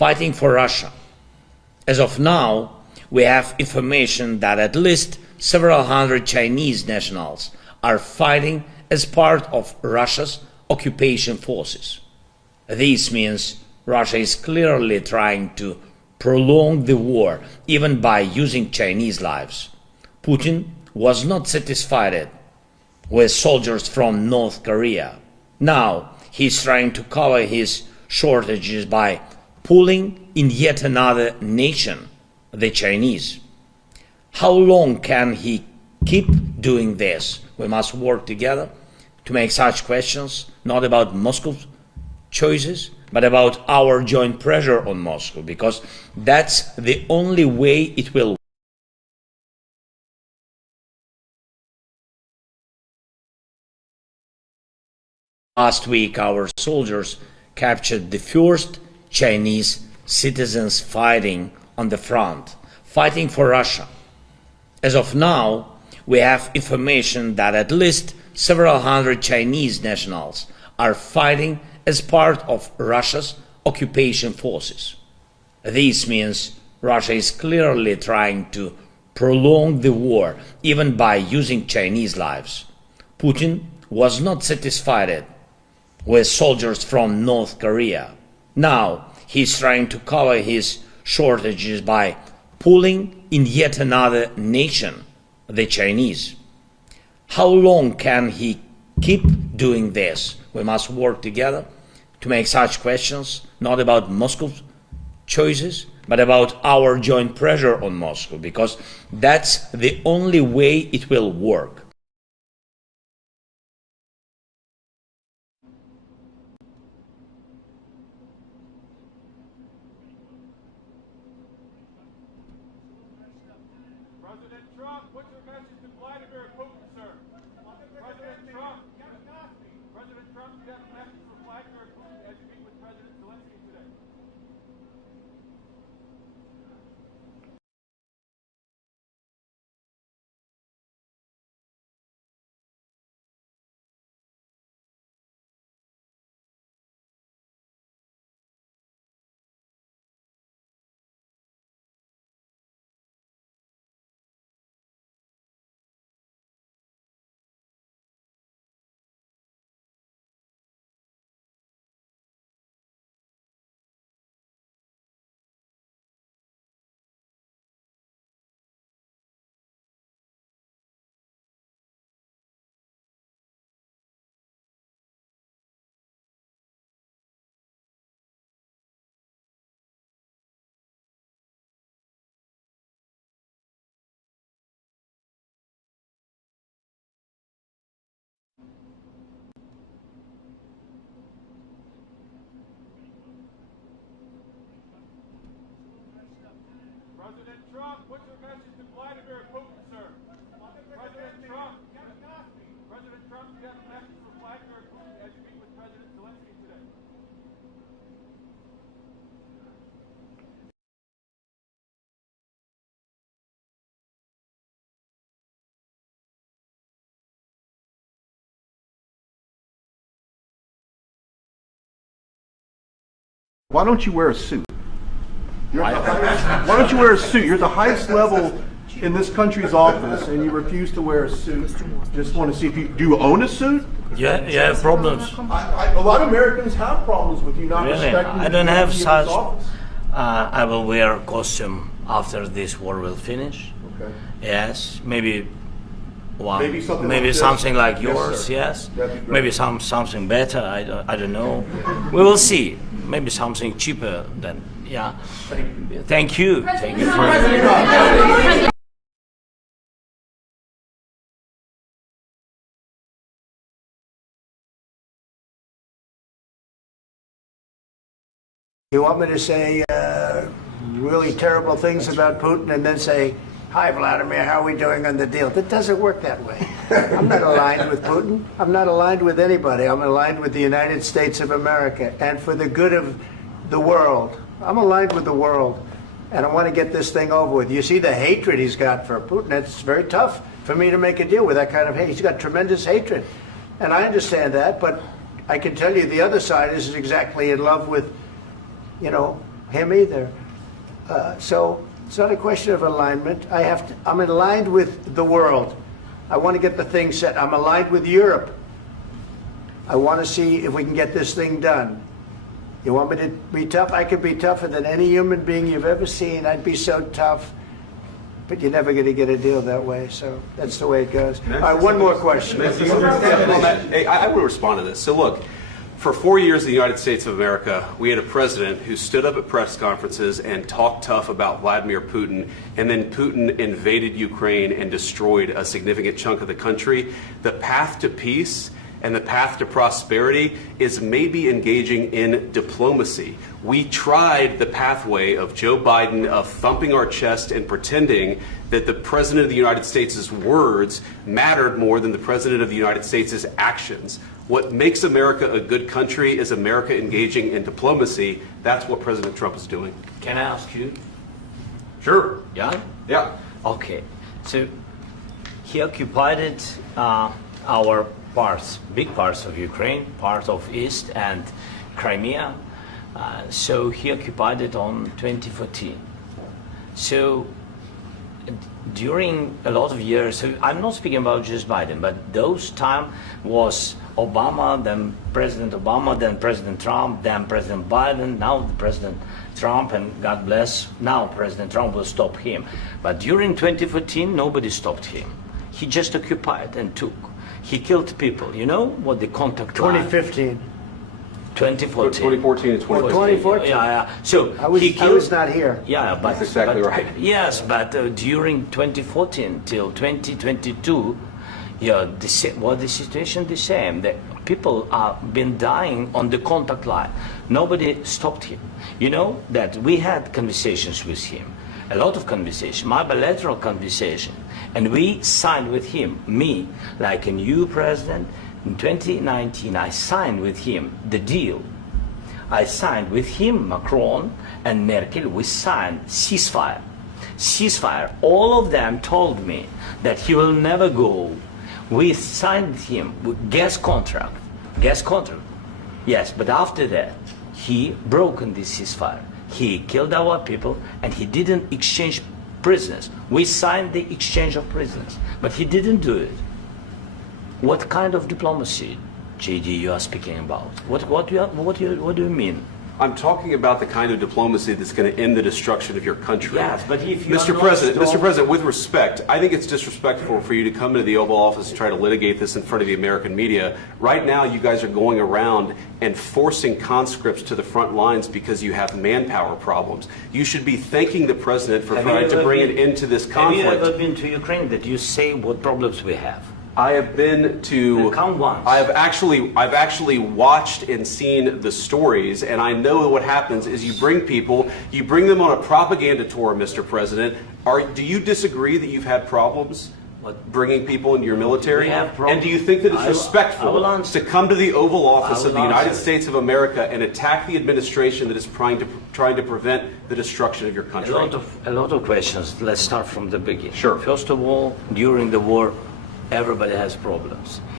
fighting for Russia. As of now, we have information that at least several hundred Chinese nationals are fighting as part of Russia's occupation forces. This means Russia is clearly trying to prolong the war, even by using Chinese lives. Putin was not satisfied with soldiers from North Korea. Now he's trying to cover his shortages by pulling in yet another nation, the Chinese. How long can he keep doing this? We must work together to make such questions not about Moscow's choices, but about our joint pressure on Moscow, because that's the only way it will. Last week, our soldiers captured the first Chinese citizens fighting on the front, fighting for Russia. As of now, we have information that at least several hundred Chinese nationals are fighting as part of Russia's occupation forces. This means Russia is clearly trying to prolong the war, even by using Chinese lives. Putin was not satisfied with soldiers from North Korea. Now he's trying to cover his shortages by pulling in yet another nation, the Chinese. How long can he keep doing this? We must work together to make such questions not about Moscow's choices, but about our joint pressure on Moscow, because that's the only way it will work. President Trump, what's your message to Vladimir Putin, sir? President Trump, do you have a message for Vladimir Putin as you meet with President Zelensky today? President Trump, what's your message to Vladimir Putin, sir? President Trump, do you have a message for Vladimir Putin as you meet with President Zelensky today? Why don't you wear a suit? Why don't you wear a suit? You're the highest level in this country's office, and you refuse to wear a suit. Just want to see if you do. You own a suit? Yeah, you have problems. A lot of Americans have problems with you not Really? respecting. I don't the have authority of such. this office. I will wear a costume after this war will finish. Okay. Yes, maybe one. Maybe something like maybe this? something like Yes, yours. sir. Yes. That'd be great. Maybe something better. I don't know. We will see. Maybe something cheaper than. Yeah. Thank you. Thank you for. You want me to say really terrible things about Putin and then say, "Hi, Vladimir, how are we doing on the deal?" That doesn't work that way. I'm not aligned with Putin. I'm not aligned with anybody. I'm aligned with the United States of America and for the good of the world. I'm aligned with the world, and I want to get this thing over with. You see the hatred he's got for Putin. It's very tough for me to make a deal with that kind of hate. He's got tremendous hatred, and I understand that, but I can tell you the other side is exactly in love with, him either. So it's not a question of alignment. I'm aligned with the world. I want to get the thing set. I'm aligned with Europe. I want to see if we can get this thing done. You want me to be tough? I could be tougher than any human being you've ever seen. I'd be so tough. But you're never going to get a deal that way. So that's the way it goes. All right, one more question. Hey, I will respond to this. So look, for 4 years in the United States of America, we had a president who stood up at press conferences and talked tough about Vladimir Putin, and then Putin invaded Ukraine and destroyed a significant chunk of the country. The path to peace and the path to prosperity is maybe engaging in diplomacy. We tried the pathway of Joe Biden of thumping our chest and pretending that the President of the United States' words mattered more than the President of the United States' actions. What makes America a good country is America engaging in diplomacy. That's what President Trump is doing. Can I ask you? Sure. Yeah? Yeah. Okay. So he occupied our parts, big parts of Ukraine, part of East and Crimea. So he occupied it on 2014. So during a lot of years, so I'm not speaking about just Biden, but those time was Obama, then President Obama, then President Trump, then President Biden, now President Trump, and God bless, now President Trump will stop him. But during 2014, nobody stopped him. He just occupied and took. He killed people. You know what the contact line? 2015. 2014. 2014 and 2015. 2014. Yeah. So I was not here. Yeah, but That's exactly but, right. Yes, but during 2014 till 2022, yeah, the situation the same. The people have been dying on the contact line. Nobody stopped him. You know that we had conversations with him, a lot of conversation, my bilateral conversation, and we signed with him, me, like a new president. In 2019, I signed with him the deal. I signed with him, Macron and Merkel, we signed ceasefire. Ceasefire. All of them told me that he will never go. We signed him with gas contract. Gas contract. Yes, but after that, he broken this ceasefire. He killed our people and he didn't exchange prisoners. We signed the exchange of prisoners, but he didn't do it. What kind of diplomacy, JD, you are speaking about? What do you mean? I'm talking about the kind of diplomacy that's going to end the destruction of your country. Yes, but if you Mr. President, with respect, I think it's disrespectful for you to come into the Oval Office and try to litigate this in front of the American media. Right now, you guys are going around and forcing conscripts to the front lines because you have manpower problems. You should be thanking the President for trying to bring an end to this conflict. Have you ever been to Ukraine that you say what problems we have? I have been to. Count once. I've actually watched and seen the stories, and I know what happens is you bring them on a propaganda tour, Mr. President. Do you disagree that you've had problems bringing people into your military? We have problems. And do you think that it's respectful to come to the Oval Office of the United States of America and attack the administration that is trying to prevent the destruction of your country? A lot of questions. Let's start from the beginning. Sure. First of all, during the war, everybody has problems.